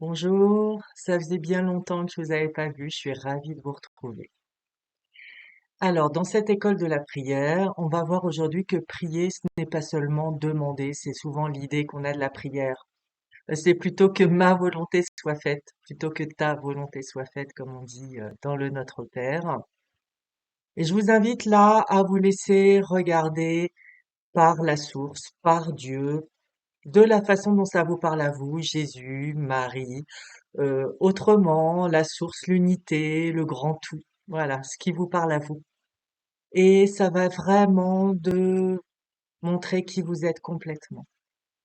Bonjour, ça faisait bien longtemps que je vous avais pas vu, je suis ravie de vous retrouver. Alors, dans cette école de la prière, on va voir aujourd'hui que prier, ce n'est pas seulement demander, c'est souvent l'idée qu'on a de la prière. C'est plutôt que ma volonté soit faite, plutôt que ta volonté soit faite, comme on dit dans le Notre Père. Et je vous invite là à vous laisser regarder par la source, par Dieu, de la façon dont ça vous parle à vous, Jésus, Marie, autrement, la source, l'unité, le grand tout. Voilà, ce qui vous parle à vous. Et ça va vraiment de montrer qui vous êtes complètement.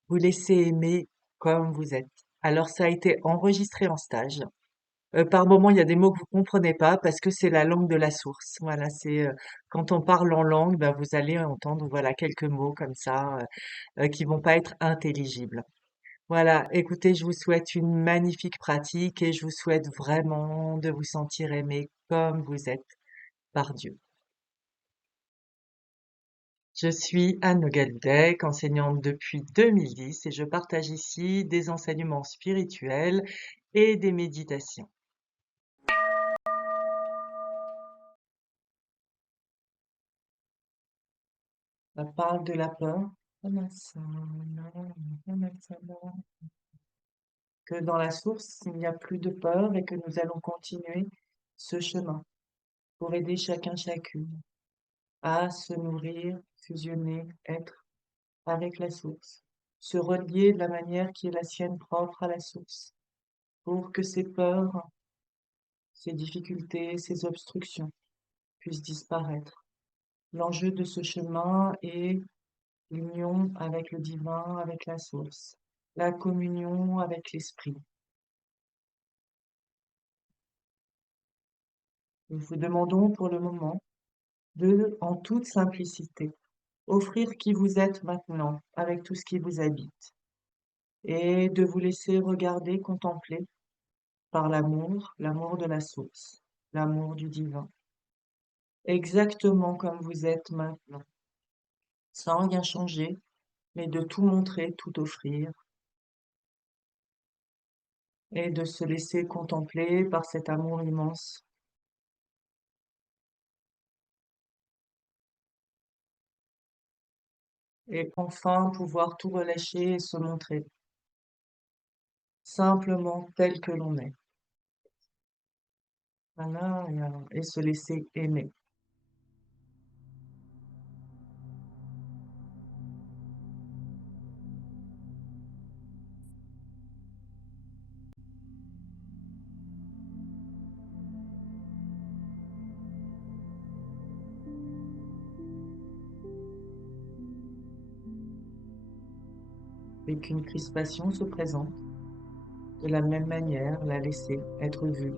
Vous laissez aimer comme vous êtes. Alors ça a été enregistré en stage. Par moment, il y a des mots que vous comprenez pas parce que c'est la langue de la source. Voilà, c'est quand on parle en langue, ben vous allez entendre voilà quelques mots comme ça qui vont pas être intelligibles. Voilà, écoutez, je vous souhaite une magnifique pratique et je vous souhaite vraiment de vous sentir aimé comme vous êtes par Dieu. Je suis Anne Galudec, enseignante depuis 2010 et je partage ici des enseignements spirituels et des méditations. On parle de la peur. Que dans la source, il n'y a plus de peur et que nous allons continuer ce chemin pour aider chacun chacune à se nourrir, fusionner, être avec la source, se relier de la manière qui est la sienne propre à la source, pour que ces peurs, ces difficultés, ces obstructions puissent disparaître. L'enjeu de ce chemin est l'union avec le divin, avec la source, la communion avec l'esprit. Nous vous demandons pour le moment de, en toute simplicité, offrir qui vous êtes maintenant avec tout ce qui vous habite et de vous laisser regarder, contempler par l'amour, l'amour de la source, l'amour du divin, exactement comme vous êtes maintenant, sans rien changer, mais de tout montrer, tout offrir, et de se laisser contempler par cet amour immense, et enfin pouvoir tout relâcher et se montrer, simplement tel que l'on est. Voilà, et se laisser aimer. Et qu'une crispation se présente, de la même manière, la laisser être vue,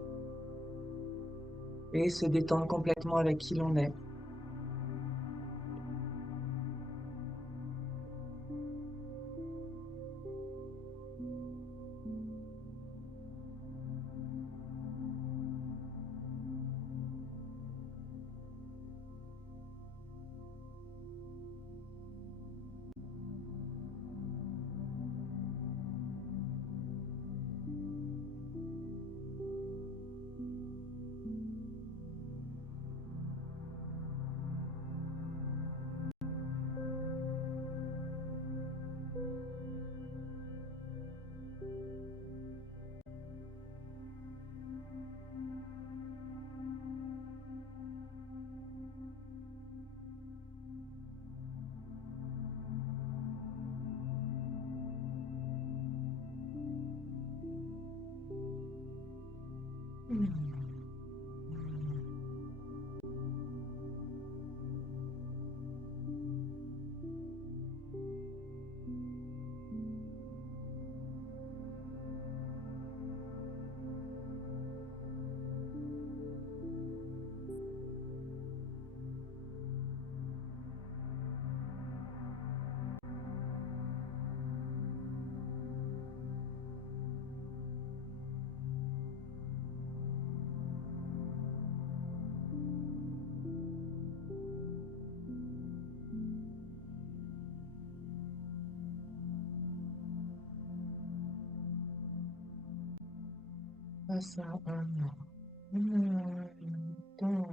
et se détendre complètement avec qui l'on est. Face à un temps.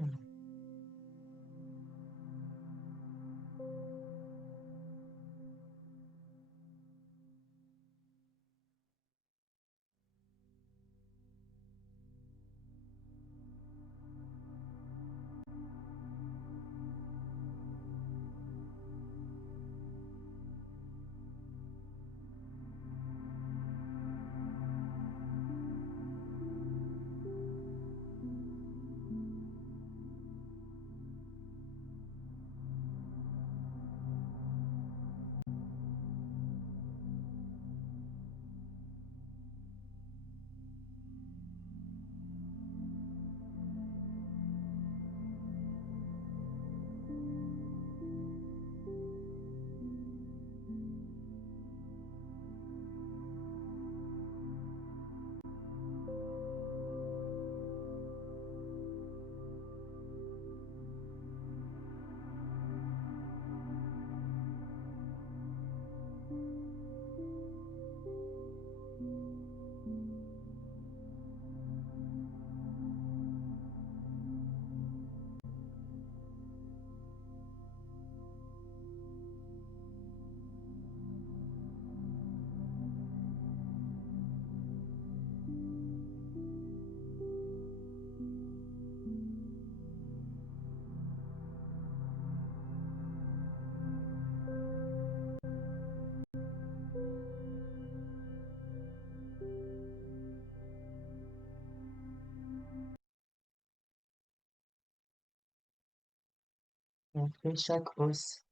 Montrer chaque os,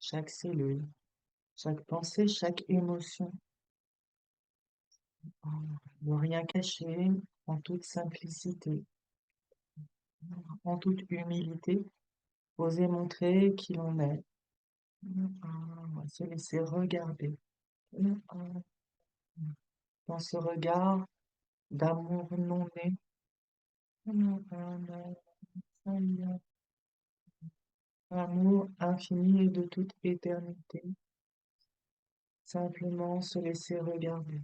chaque cellule, chaque pensée, chaque émotion. Ne rien cacher, en toute simplicité, en toute humilité, oser montrer qui l'on est, se laisser regarder. Dans ce regard d'amour non né, amour infini et de toute éternité, simplement se laisser regarder.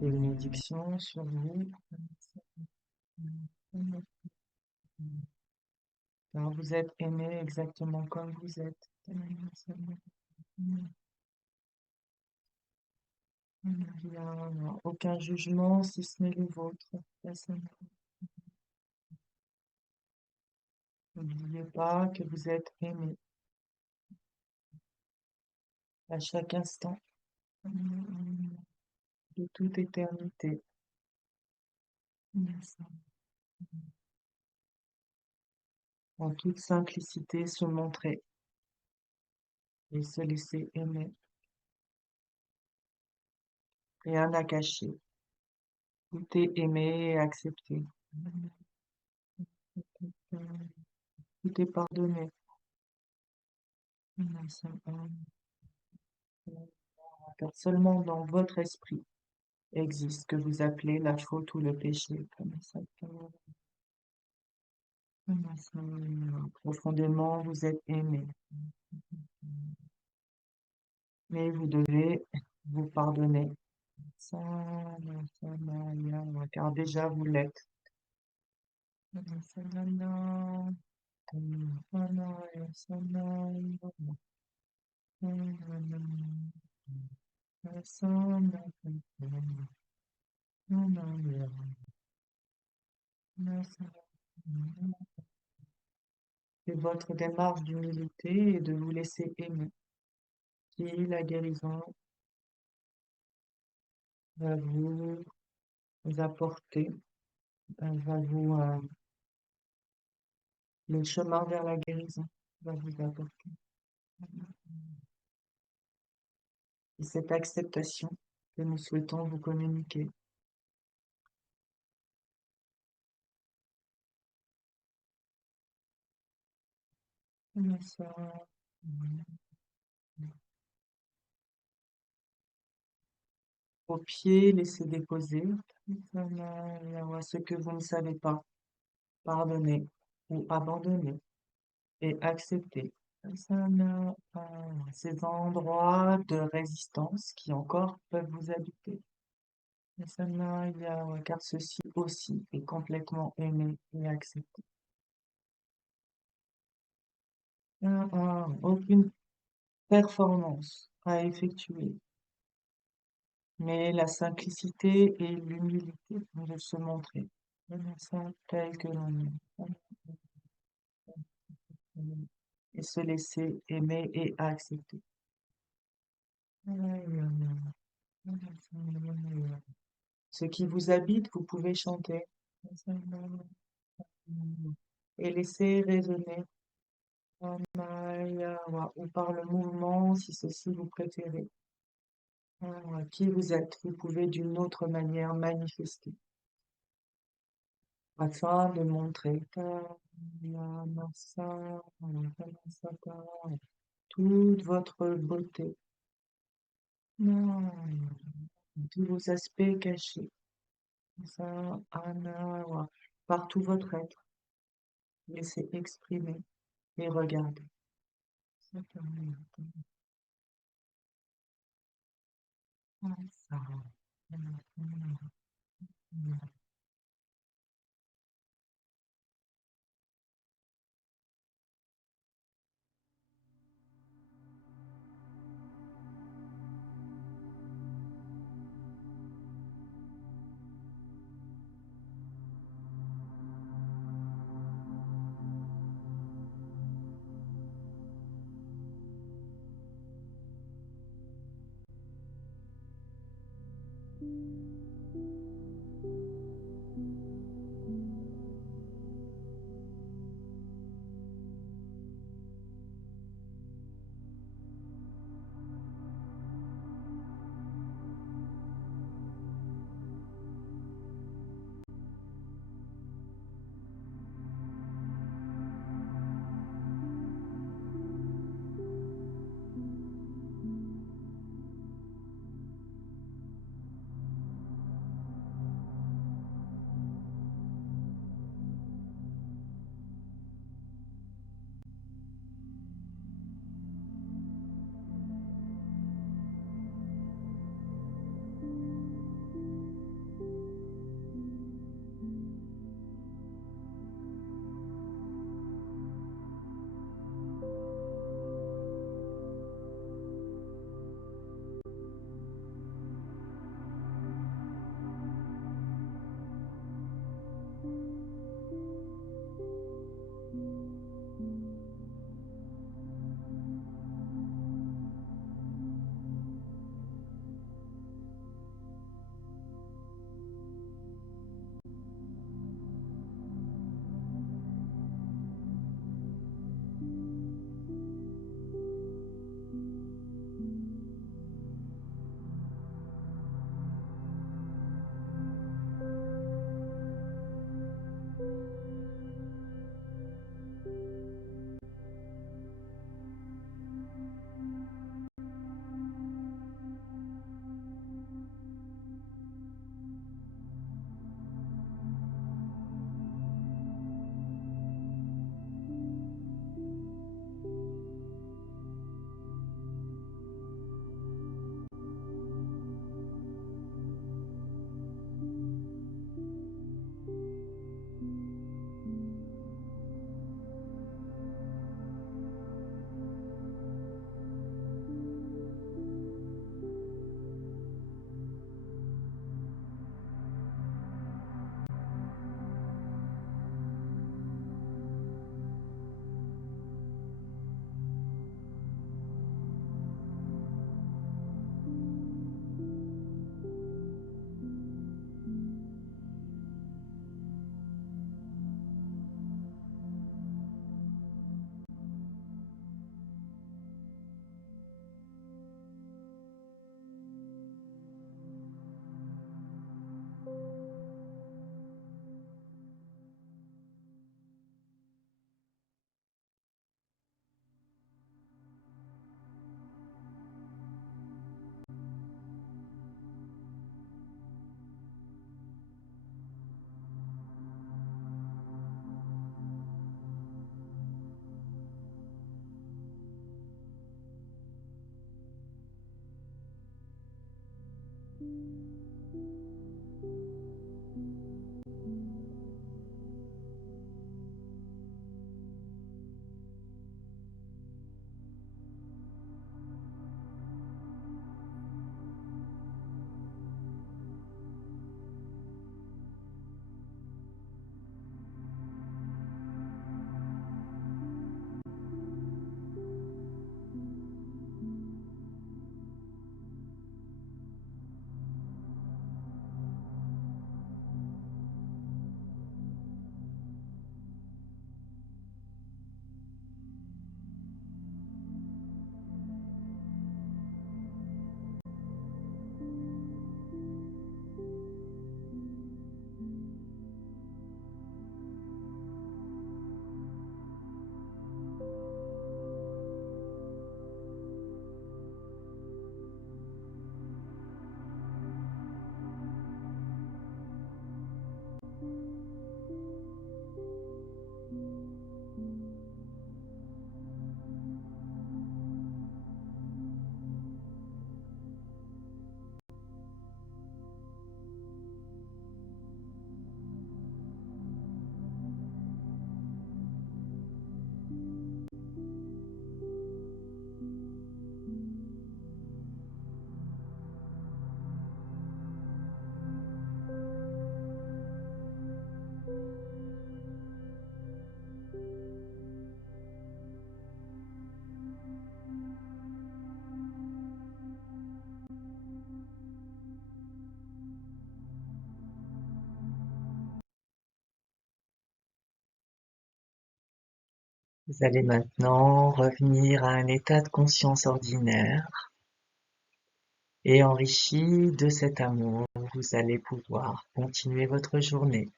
Bénédiction sur vous, car vous êtes aimé exactement comme vous êtes. Il n'y a aucun jugement si ce n'est le vôtre. N'oubliez pas que vous êtes aimé à chaque instant, de toute éternité. En toute simplicité, se montrer et se laisser aimer. Rien à cacher. Tout est aimé et accepté. Tout est pardonné. Car seulement dans votre esprit existe ce que vous appelez la faute ou le péché. Profondément, vous êtes aimé, mais vous devez vous pardonner. Car déjà vous l'êtes. C'est votre démarche d'humilité et de vous laisser aimer qui, la guérison, va vous apporter, va vous, le chemin vers la guérison va vous apporter. Et cette acceptation que nous souhaitons vous communiquer. Au pied, laissez déposer ce que vous ne savez pas, pardonner ou abandonner et accepter ces endroits de résistance qui encore peuvent vous habiter. Car ceci aussi est complètement aimé et accepté. Aucune performance à effectuer, mais la simplicité et l'humilité de se montrer tel que l'on est et se laisser aimer et accepter. Ce qui vous habite, vous pouvez chanter et laisser résonner ou par le mouvement si ceci vous préférez. Qui vous êtes, vous pouvez d'une autre manière manifester afin de montrer toute votre beauté, tous vos aspects cachés, par tout votre être. Laissez exprimer et regarder. Vous allez maintenant revenir à un état de conscience ordinaire et enrichi de cet amour, vous allez pouvoir continuer votre journée.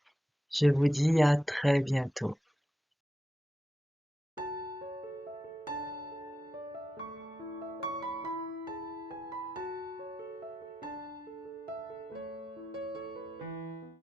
Je vous dis à très bientôt.